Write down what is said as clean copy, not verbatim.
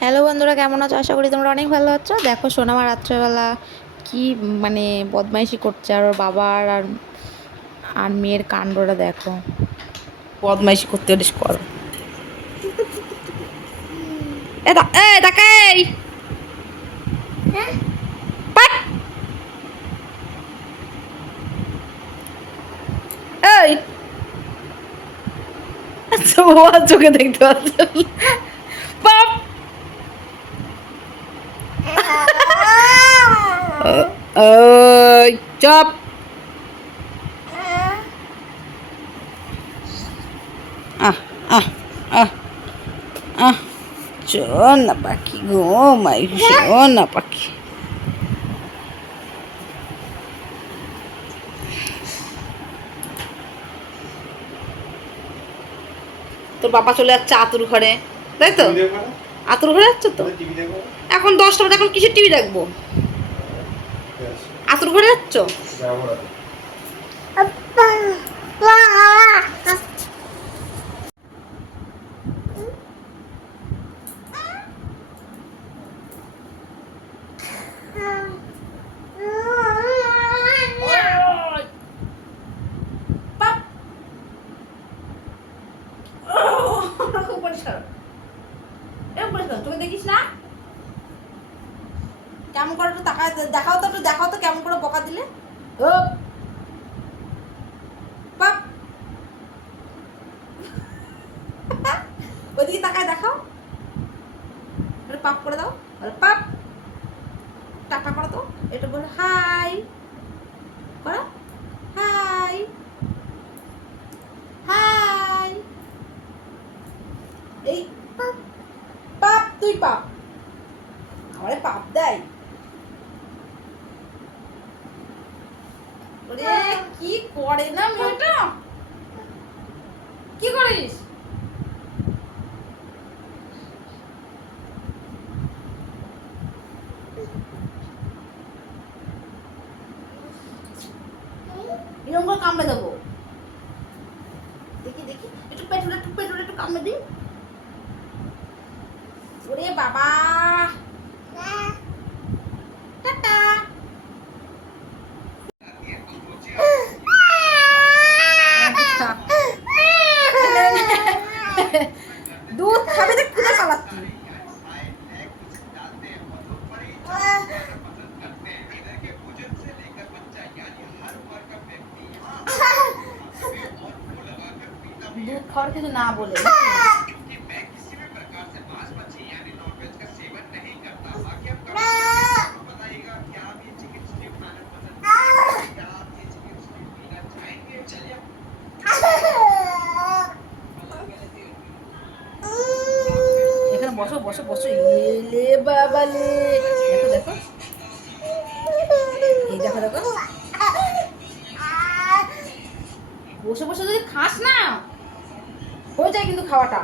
Hello বন্ধুরা, কেমন আছো? আশা করি তোমরা অনেক ভালো আছো। দেখো সোনামা রাত্রেবেলা কি মানে বদমাইশি করছে, আর ওর বাবার আর আর মেয়ের কাণ্ডটা দেখো। বদমাইশি করতে বেশ করো। তাকাই এই আচ্ছা, ও আর চোখে দেখতে পাচ্ছ বাপ। চপ আহ আহ আহ আহ সোনা পাখি গো, মাই সোনা পাখি। তোর বাবা চলে যাচ্ছে আতুর ঘরে, তাই তো? আতুর ঘরে যাচ্ছে তো এখন 10টা বাজে, এখন কিসের টিভি দেখবো? আতুর ঘরে যাচ্ছ? তোকে দেখিস না কেমন করে? একটু তাকায় দেখাও তো, একটু দেখাও তো কেমন করে বকা দিলে। ও বাপ, ওইদিকে তাকায় দেখাও, পাপ করে দাও, পাপ টাটা করো তো, এটা বলে হাই করো, হাই হাই। এই পাপ পাপ, তুই পাপ, আমারে পাপ দেয়। ওরে কি করে না মেয়েটা, কি করিস? এরকম করে কামড়ে দেবো, দেখি দেখি, একটু পেটুরে একটু পেটুরে একটু কামড়ে দিই। ওরে বাবা, টাটা। দুধ খাবে দেখ, খুঁজে পালাচ্ছি। দুধ খাওয়ার কিছু না বলে এখানে বসো বসো বসো। এলে বাবালে, দেখো দেখো, এই দেখো দেখো, বসে বসে যদি খাস না হয়ে যায় কিন্তু খাওয়াটা।